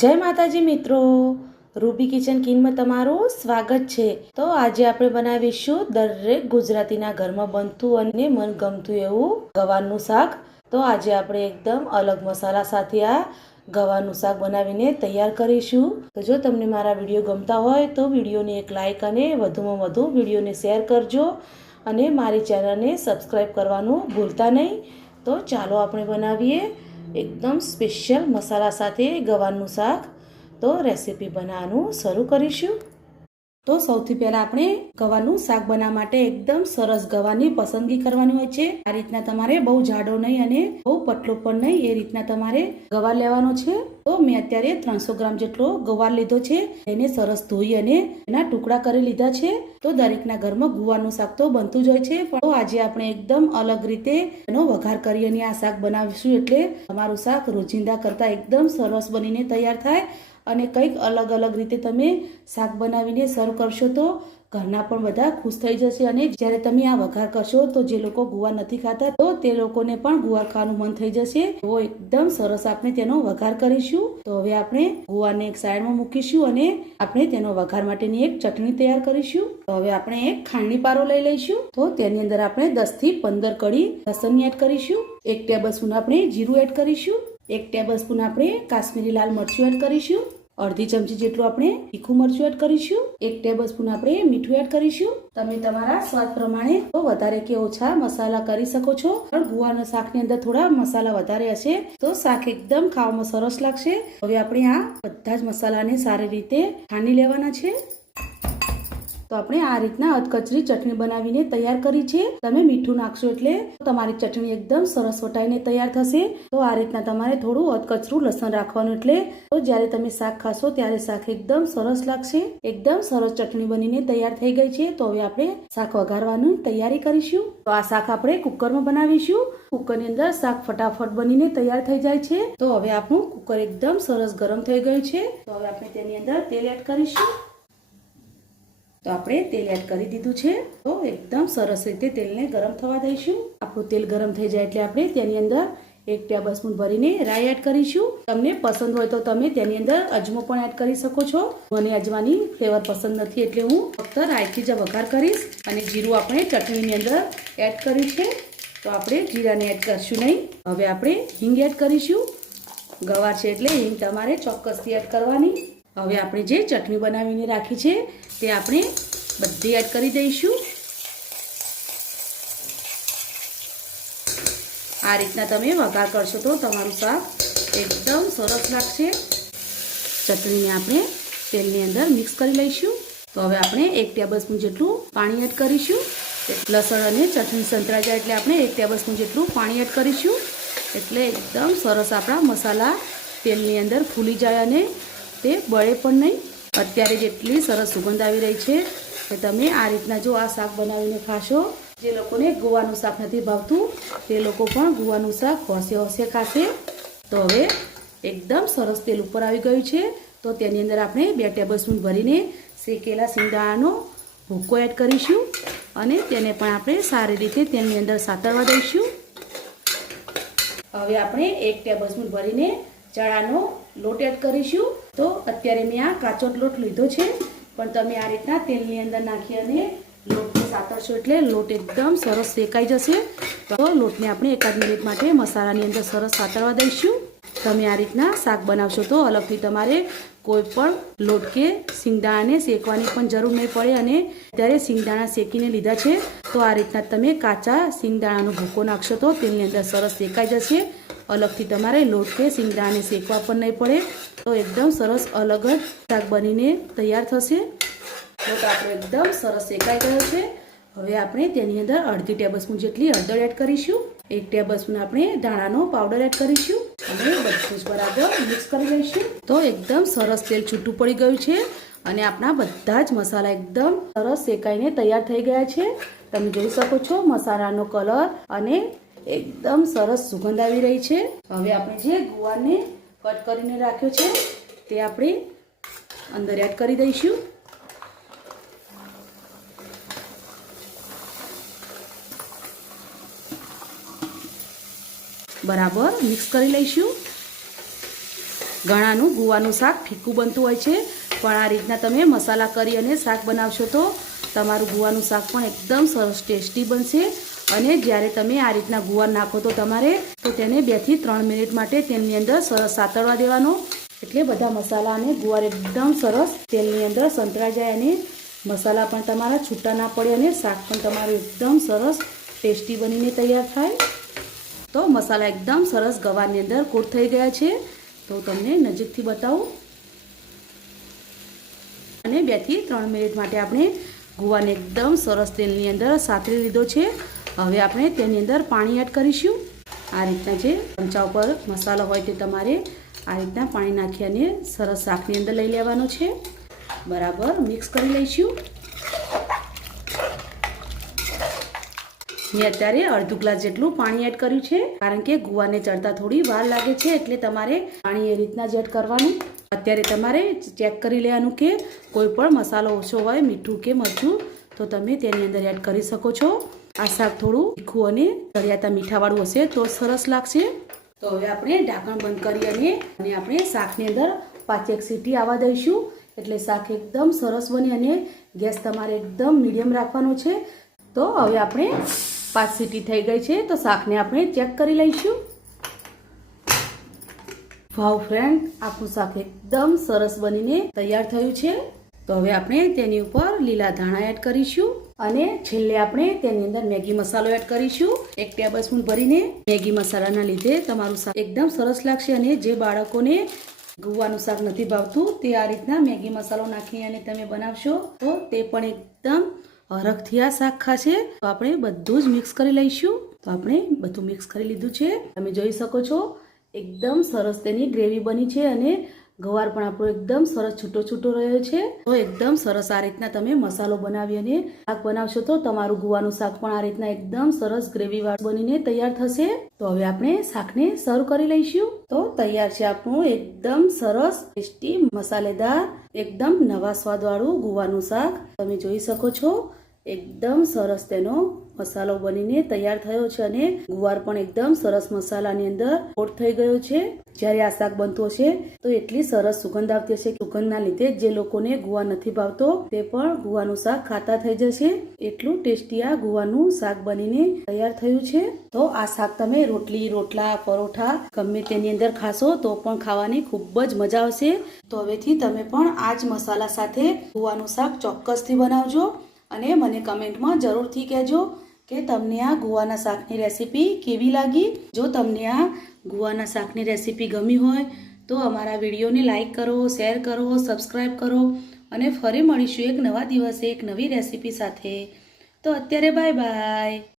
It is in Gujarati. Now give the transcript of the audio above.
જય માતાજી મિત્રો. રૂબી કિચન કિનમાં તમારું સ્વાગત છે. તો આજે આપણે બનાવીશું દરેક ગુજરાતીના ઘરમાં બનતું અને મનગમતું એવું ગવારનું શાક. તો આજે આપણે એકદમ અલગ મસાલા સાથે આ ગવાનું શાક બનાવીને તૈયાર કરીશું. તો જો તમને મારા વીડિયો ગમતા હોય તો વિડીયોને એક લાઇક અને વધુમાં વધુ વિડીયોને શેર કરજો. અને મારી ચેનલને સબસ્ક્રાઈબ કરવાનું ભૂલતા નહીં. તો ચાલો આપણે બનાવીએ એકદમ સ્પેશિયલ મસાલા સાથે ગવારનું શાક. તો રેસીપી બનાવવાનું શરૂ કરીશું. તો સૌથી પહેલાં આપણે ગવાનું શાક બનાવવા માટે એકદમ સરસ ગવાની પસંદગી કરવાની હોય છે. આ રીતના તમારે બહુ જાડો નહીં અને બહુ પતલો પણ નહીં એ રીતના તમારે ગવાર લેવાનો છે. તો મેં અત્યારે ત્રણસો ગ્રામ જેટલો ગવાર લીધો છે. એને સરસ ધોઈ અને એના ટુકડા કરી લીધા છે. તો દરેકના ઘરમાં ગુવારનું શાક તો બનતું જ હોય છે. પણ તો આજે આપણે એકદમ અલગ રીતે એનો વઘાર કરી અને આ શાક બનાવીશું એટલે તમારું શાક રોજિંદા કરતાં એકદમ સરસ બનીને તૈયાર થાય. અને કંઈક અલગ અલગ રીતે તમે શાક બનાવીને સર્વ કરશો તો ઘરના પણ બધા ખુશ થઈ જશે અને જ્યારે તમે આ વઘાર કરશો તો જે લોકો ગુવાર નથી ખાતા તો તે લોકોને પણ ગુવાર ખાવાનું મન થઈ જશે. તો એકદમ સરસ આપણે તેનો વઘાર કરીશું. તો હવે આપણે ગુવારને એક સાઈડમાં મૂકીશું અને આપણે તેનો વઘાર માટેની એક ચટણી તૈયાર કરીશું. તો હવે આપણે એક ખાંડની પારો લઈ લઈશું. તો તેની અંદર આપણે દસથી પંદર કડી લસણની એડ કરીશું. એક ટેબલ સ્પૂન આપણે જીરું એડ કરીશું. એક ટેબલ સ્પૂન આપણે કાશ્મીરી લાલ મરચું એડ કરીશું. અડધી ચમચી જેટલું આપણે તીખું મરચું એડ કરીશું. એક ટેબલ સ્પૂન આપણે મીઠું એડ કરીશું. તમે તમારા સ્વાદ પ્રમાણે તો વધારે કે ઓછા મસાલા કરી શકો છો. પણ ગુવાના શાકની અંદર થોડા મસાલા વધારે હશે તો શાક એકદમ ખાવામાં સરસ લાગશે. હવે આપણે આ બધા જ મસાલાને સારી રીતે છાની લેવાના છે. તો આપણે આ રીતના અધકચરી ચટણી બનાવીને તૈયાર કરી છે. તમે મીઠું નાખશો એટલે તમારી ચટણી એકદમ સરસ વટાઈને તૈયાર થશે. તો આ રીતના તમારે થોડું અધકચરું લસણ રાખવાનું એટલે તો જ્યારે તમે શાક ખાશો ત્યારે શાક એકદમ સરસ લાગશે. એકદમ સરસ ચટણી બનીને તૈયાર થઈ ગઈ છે. તો હવે આપણે શાક વઘારવાનું તૈયારી કરીશું. તો આ શાક આપણે કુકરમાં બનાવીશું. કુકરની અંદર શાક ફટાફટ બનીને તૈયાર થઈ જાય છે. તો હવે આપણું કુકર એકદમ સરસ ગરમ થઈ ગયું છે. તો હવે આપણે તેની અંદર તેલ એડ કરીશું. તો આપણે તેલ એડ કરી દીધું છે. તો એકદમ સરસ રીતે તેલને ગરમ થવા દઈશું. આપણું તેલ ગરમ થઈ જાય એટલે આપણે તેની અંદર એક ટેબલ સ્પૂન ભરીને રાઈ એડ કરીશું. તમને પસંદ હોય તો તમે તેની અંદર અજમો પણ એડ કરી શકો છો. મને અજમાની ફ્લેવર પસંદ નથી એટલે હું ફક્ત રાઈથી જ વઘાર કરીશ અને જીરું આપણે ચટણીની અંદર એડ કર્યું છે. તો આપણે જીરાને એડ કરશું નહીં. હવે આપણે હિંગ એડ કરીશું. ગવાર છે એટલે હિંગ તમારે ચોક્કસથી એડ કરવાની. હવે આપણે જે ચટણી બનાવીને રાખી છે, તે આપણે બધી એડ કરી દઈશું. આ રીતના તમે વઘાર કરશો તો તમારું શાક એકદમ સરસ લાગશે. ચટણીને આપણે તેલની અંદર મિક્સ કરી લઈશું. તો હવે આપણે એક ટેબલ સ્પૂન જેટલું પાણી એડ કરીશું. લસણ અને ચટણી સંતરા જાય એટલે આપણે એક ટેબલ સ્પૂન જેટલું પાણી એડ કરીશું. એટલે એકદમ સરસ આપણા મસાલા તેલની અંદર ફૂલી જાય અને તે બળે પણ નહીં. અત્યારે જેટલી સરસ સુગંધ આવી રહી છે કે તમે આ રીતના જો આ શાક બનાવીને ખાશો, જે લોકોને ગુવાનું શાક નથી ભાવતું, તે લોકો પણ ગુવાનું શાક હોશે હોશે ખાશે. તો હવે એકદમ સરસ તેલ ઉપર આવી ગયું છે. તો તેની અંદર આપણે બે ટેબલ ભરીને શેકેલા સિંગદાણાનો ભૂકો એડ કરીશું અને તેને પણ આપણે સારી રીતે તેની અંદર સાતરવા દઈશું. હવે આપણે એક ટેબલ ભરીને ચણાનો લોટ એડ કરીશું. તો અત્યારે મેં આ કાચો લોટ લીધો છે. પણ તમે આ રીતના તેલની અંદર નાખી અને લોટને સાતરશો એટલે લોટ એકદમ સરસ શેકાઈ જશે. તો લોટને આપણે એકાદ મિનિટ માટે મસાલાની અંદર સરસ સાતરવા દઈશું. તમે આ રીતના શાક બનાવશો તો અલગથી તમારે કોઈ પણ લોટ કે સિંગદાણાને શેકવાની પણ જરૂર નહીં પડે અને ત્યારે સિંગદાણા શેકીને લીધા છે. તો આ રીતના તમે કાચા સિંગદાણાનો ભૂકો નાખશો તો તેની અંદર સરસ શેકાઈ જશે. અલગથી તમારે લોટ કે સિંગદાણાને શેકવા પણ નહીં પડે. તો એકદમ સરસ અલગ જ શાક બનીને તૈયાર થશે. લોટ આપણો એકદમ સરસ શેકાઈ ગયો છે. હવે આપણે તેની અંદર અડધી ટેબલ સ્પૂન જેટલી હળદર એડ કરીશું. એક ટેબલ આપણે ધાણાનો પાવડર એડ કરીશું. અને બધું જ બરાબર મિક્સ કરી લઈશું. તો એકદમ સરસ તેલ છૂટું પડી ગયું છે. અને આપણા બધા જ મસાલા એકદમ સરસ શેકાઈને તૈયાર થઈ ગયા છે. તમે જોઈ શકો છો મસાલાનો કલર અને એકદમ સરસ સુગંધ આવી રહી છે. હવે આપણે જે ગુવારને કટ કરીને રાખ્યો છે, તે આપણે અંદર એડ કરી દઈશું. બરાબર મિક્સ કરી લઈશું. ઘણાનું ગુવાનું શાક ફીકું બનતું હોય છે. પણ આ રીતના તમે મસાલા કરી અને શાક બનાવશો તો તમારું ગુવાનું શાક પણ એકદમ સરસ ટેસ્ટી બનશે. અને જ્યારે તમે આ રીતના ગુવાર નાખો તો તમારે તો તેને બેથી ત્રણ મિનિટ માટે તેની અંદર સરસ સાતળવા દેવાનો. એટલે બધા મસાલા અને ગુવાર એકદમ સરસ તેલની અંદર સંતરા જાય અને મસાલા પણ તમારા છૂટા ના પડે અને શાક પણ તમારું એકદમ સરસ ટેસ્ટી બનીને તૈયાર થાય. તો મસાલા એકદમ સરસ ગવાની અંદર કોટ થઈ ગયા છે. તો તમને નજીકથી બતાવું. અને બેથી ત્રણ મિનિટ માટે આપણે ગુવાને એકદમ સરસ તેલની અંદર સાતરી લીધો છે. હવે આપણે તેની અંદર પાણી એડ કરીશું. આ રીતના જે ચમચા ઉપર મસાલો હોય તે તમારે આ રીતના પાણી નાખી અને સરસ શાકની અંદર લઈ લેવાનો છે. બરાબર મિક્સ કરી લઈશું. મેં અત્યારે અડધું ગ્લાસ જેટલું પાણી એડ કર્યું છે. કારણ કે ગુવાને ચડતા થોડી વાર લાગે છે એટલે તમારે પાણી એ રીતના જ એડ કરવાનું. અત્યારે તમારે ચેક કરી લેવાનું કે કોઈ પણ મસાલો ઓછો હોય, મીઠું કે મરચું, તો તમે તેની અંદર એડ કરી શકો છો. આ શાક થોડું તીખું અને તળિયાતા મીઠાવાળું હશે તો સરસ લાગશે. તો હવે આપણે ઢાંકણ બંધ કરી અને આપણે શાકની અંદર પાંચેક સીટી આવવા દઈશું. એટલે શાક એકદમ સરસ બને અને ગેસ તમારે એકદમ મીડિયમ રાખવાનો છે. તો હવે આપણે પાંચ સીટી થઈ ગઈ છે, તો શાકને આપણે ચેક કરી લઈશું. વાવ ફ્રેન્ડ આપણું શાક એકદમ સરસ બનીને તૈયાર થયું છે. તો હવે આપણે તેની ઉપર લીલા ધાણા એડ કરીશું અને છેલ્લે આપણે તેની અંદર મેગી મસાલો એડ કરીશું. એક ટેબલ સ્પૂન ભરીને મેગી મસાલાના લીધે તમારું શાક એકદમ સરસ લાગશે અને જે બાળકોને ગુવાનું શાક નથી ભાવતું, તે આ રીતના મેગી મસાલો નાખી અને તમે બનાવશો તો તે પણ એકદમ હરખથી આ શાક ખાશે. તો આપણે બધું જ મિક્સ કરી લઈશું. તો આપણે બધું મિક્સ કરી લીધું છે. તમે જોઈ શકો છો એકદમ સરસ તેની ગ્રેવી બની છે અને ગવાર પણ આપણો એકદમ સરસ છૂટો છૂટો રહ્યો છે. તો એકદમ સરસ આ રીતના તમે મસાલો બનાવી અને શાક બનાવશો તો તમારું ગુવાનું શાક પણ આ રીતના એકદમ સરસ ગ્રેવી બનીને તૈયાર થશે. તો હવે આપણે શાકને સર્વ કરી લઈશું. તો તૈયાર છે આપણું એકદમ સરસ ટેસ્ટી મસાલેદાર, એકદમ નવા સ્વાદવાળું ગુવાનું શાક. તમે જોઈ શકો છો. એકદમ સરસ તેનો મસાલો બનીને તૈયાર થયો છે અને ગુવાર પણ એકદમ સરસ મસાલાની અંદર કોટ થઈ ગયો છે. જ્યારે આ શાક બનતું હશે તો એટલી સરસ સુગંધ આવતી હશે સુગંધના લીધે જે લોકોને ગુવા નથી ભાવતો તે પણ ગુવાનું શાક ખાતા થઈ જશે. એટલું ટેસ્ટી આ ગુવાનું શાક બનીને તૈયાર થયું છે. તો આ શાક તમે રોટલી, રોટલા, પરોઠા ગમે તેની અંદર ખાશો તો પણ ખાવાની ખૂબ જ મજા આવશે. તો હવેથી તમે પણ આ જ મસાલા સાથે ગુવાનું શાક ચોક્કસથી બનાવજો. અને મને કમેન્ટમાં જરૂરથી કહેજો કે તમને આ ગુવાના શાકની રેસીપી કેવી લાગી? જો તમને આ ગુવાના શાકની રેસીપી ગમી હોય, તો અમારા વિડીયોને લાઈક કરો, શેર કરો સબસ્ક્રાઈબ કરો અને ફરી મળીશું એક નવા દિવસે એક નવી રેસીપી સાથે. તો અત્યારે બાય બાય.